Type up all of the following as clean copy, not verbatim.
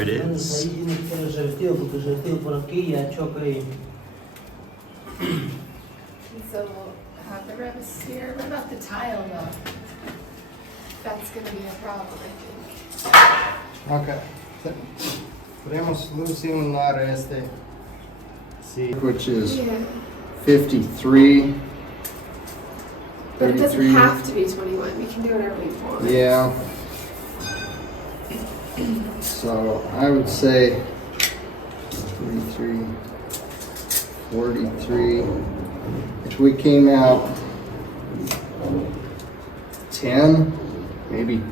There it is. Ahí tiene que estar el revestido porque el revestido por aquí ya choca y... So we'll have the revest here. What about the tile though? That's gonna be a problem, I think. Okay. Podemos solucionar este. See, which is Yeah. 53. But it doesn't 33. have to be 21. We can do whatever we want. Yeah. So I would say 43, 43, which we came out 10, maybe.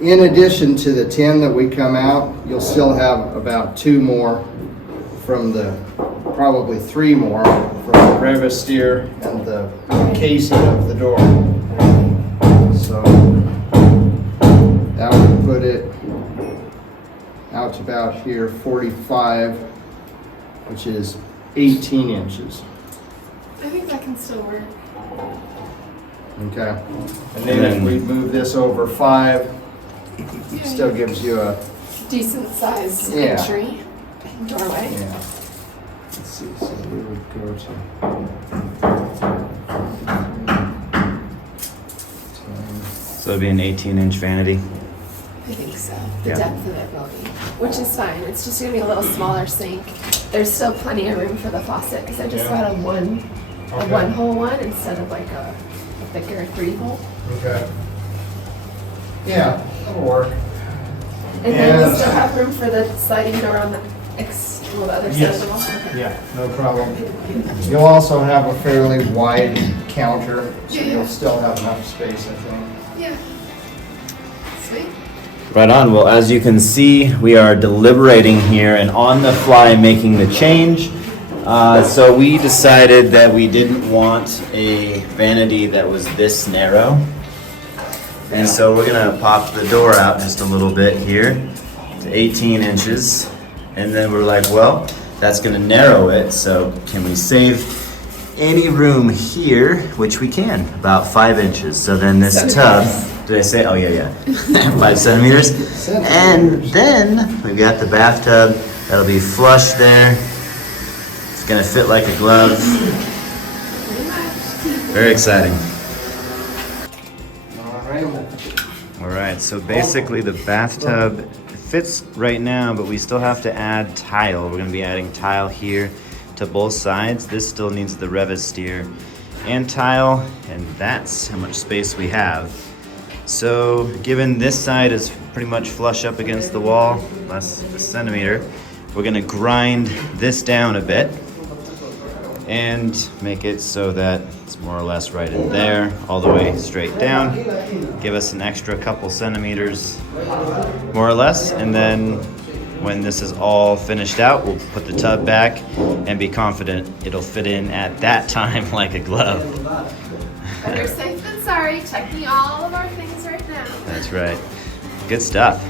In addition to the 10 that we come out, you'll still have about 2 more from probably 3 more from the revestier and the casing of the door. So that would put it out to about here, 45, which is 18 inches. I think that can still work. Okay. And then if we move this over 5, it still gives you a, Decent size Yeah. entry doorway. yeah. Let's see, so we would go to 10. So it'd be an 18-inch vanity. I think so. The Yeah. depth of it will be, which is fine. It's just gonna be a little smaller sink. There's still plenty of room for the faucet because I just Yeah. got a one-hole one instead of like a thicker 3-hole. Okay. Yeah, that'll work. And then And- we still have room for the sliding door on the other side Yes. of the wall. Okay. Yeah, no problem. You'll also have a fairly wide counter, so you'll still have enough space, I think. Yeah. Sweet. Right on. Well, as you can see, we are deliberating here and on the fly making the change. So we decided that we didn't want a vanity that was this narrow. And so we're gonna pop the door out just a little bit here to 18 inches. And then we're like, well, that's gonna narrow it, so can we save any room here, which we can, about 5 inches. So then this tub, did I say, oh yeah, 5 centimeters. And then we've got the bathtub, that'll be flush there. It's gonna fit like a glove. Pretty much. Very exciting. All right. All right, so basically the bathtub fits right now, but we still have to add tile. We're gonna be adding tile here to both sides. This still needs the revestier and tile, and that's how much space we have. So given this side is pretty much flush up against the wall, less a centimeter, we're gonna grind this down a bit and make it so that it's more or less right in there, all the way straight down. Give us an extra couple centimeters, more or less, and then when this is all finished out, we'll put the tub back and be confident it'll fit in at that time like a glove. Better safe than sorry. Checking all of our things right now. That's right. Good stuff.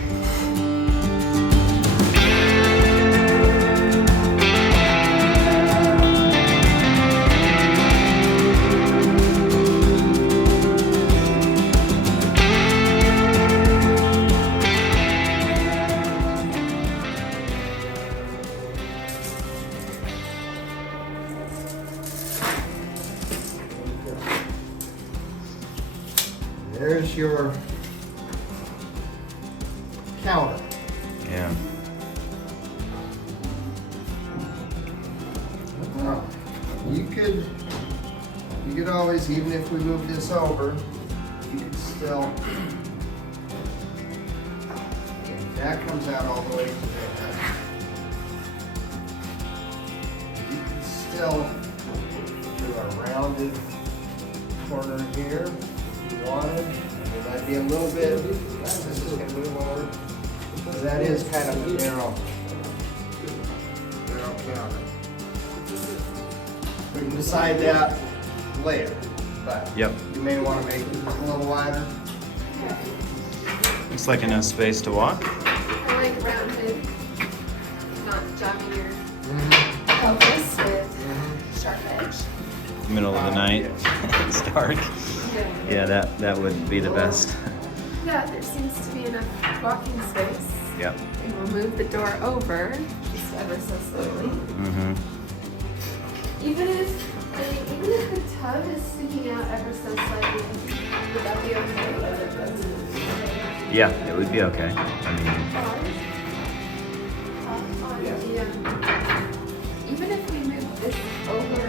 There's your counter. Yeah. Now, you could always, even if we move this over, you could still, that comes out all the way to there. You could still do a rounded corner here if you wanted. It might be a little bit, this is gonna move over, because that is kind of a narrow counter. We can decide that later, but Yep. you may want to make it a little wider. Looks like enough space to walk. I like rounded, not jamming your focus with sharp edge. Middle of the night, it's dark. Yeah. Yeah, that would be the best. Yeah, there seems to be enough walking space. Yep. And we'll move the door over just ever so slowly. Mm-hmm. Even if the tub is sticking out ever so slightly, would that be okay? Yeah, it would be okay. I mean, Even if we move this over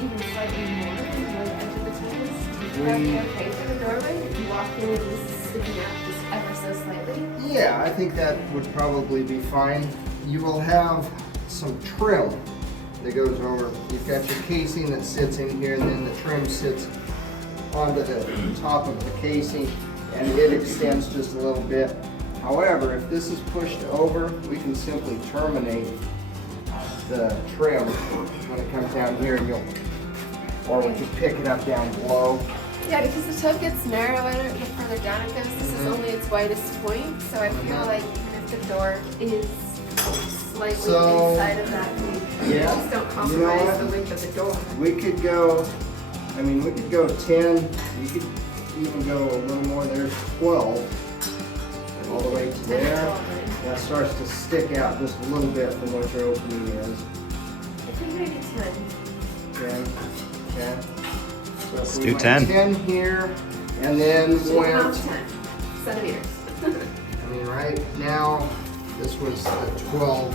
even slightly more than the edge of the tub is, would that be okay for the doorway? If you walk in and this is sticking out just ever so slightly? Yeah, I think that would probably be fine. You will have some trim that goes over. You've got your casing that sits in here, and then the trim sits onto the top of the casing, and it extends just a little bit. However, if this is pushed over, we can simply terminate the trim when it comes down here, and or we can pick it up down below. Yeah, because the tub gets narrower the further down it goes. This is only its widest point, so I feel like even if the door is slightly inside of that, we just don't compromise the width of the door. We could go, we could go 10, we could even go a little more. There's 12, all the way to there. That starts to stick out just a little bit from what your opening is. I think maybe 10. 10. So if Let's we do went 10. 10 here, and then went, 10 centimeters. right now, this was the 12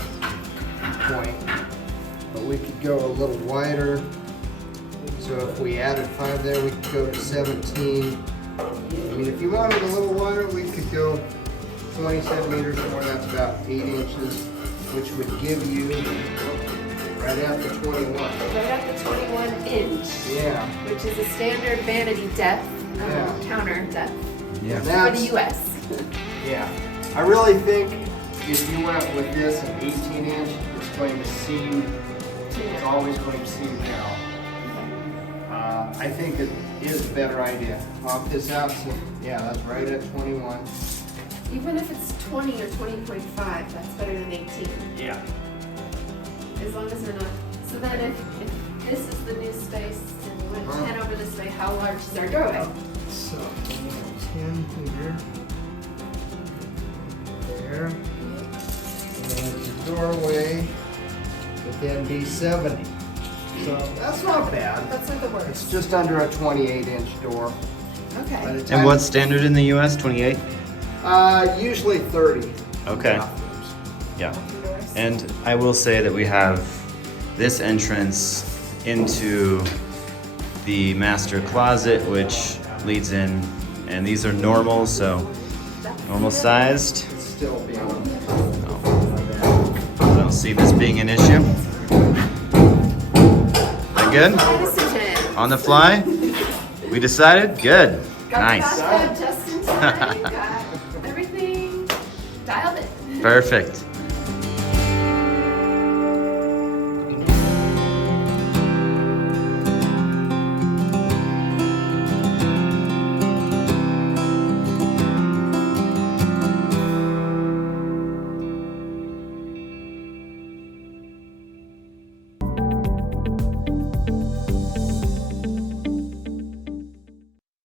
point, but we could go a little wider. So if we added 5 there, we could go to 17. If you wanted a little wider, we could go 20 centimeters more. That's about 8 inches, which would give you right at the 21. Right at the 21 inch, Yeah. which is a standard vanity depth, counter depth yeah. for the U.S. Yeah. I really think if you went with this an 18 inch, it's going to seem, it's always going to seem narrow. I think it is a better idea. Pop this out, so yeah, that's right at 21. Even if it's 20 or 20.5, that's better than 18. Yeah. As long as they're not. So then if this is the new space and we went 10 over this way, how large is our doorway? So 10 here. There. And the doorway would then be 70. So that's not bad. That's not the worst. It's just under a 28-inch door. By Okay. the time- And what's standard in the U.S.? 28? Usually 30. Okay. Yeah. And I will say that we have this entrance into the master closet, which leads in, and these are normal, so normal sized. It's still big. I don't see this being an issue. That good? Decision. On the fly? We decided? Good. Got Nice. the bathtub just in time. Got everything dialed in. Perfect.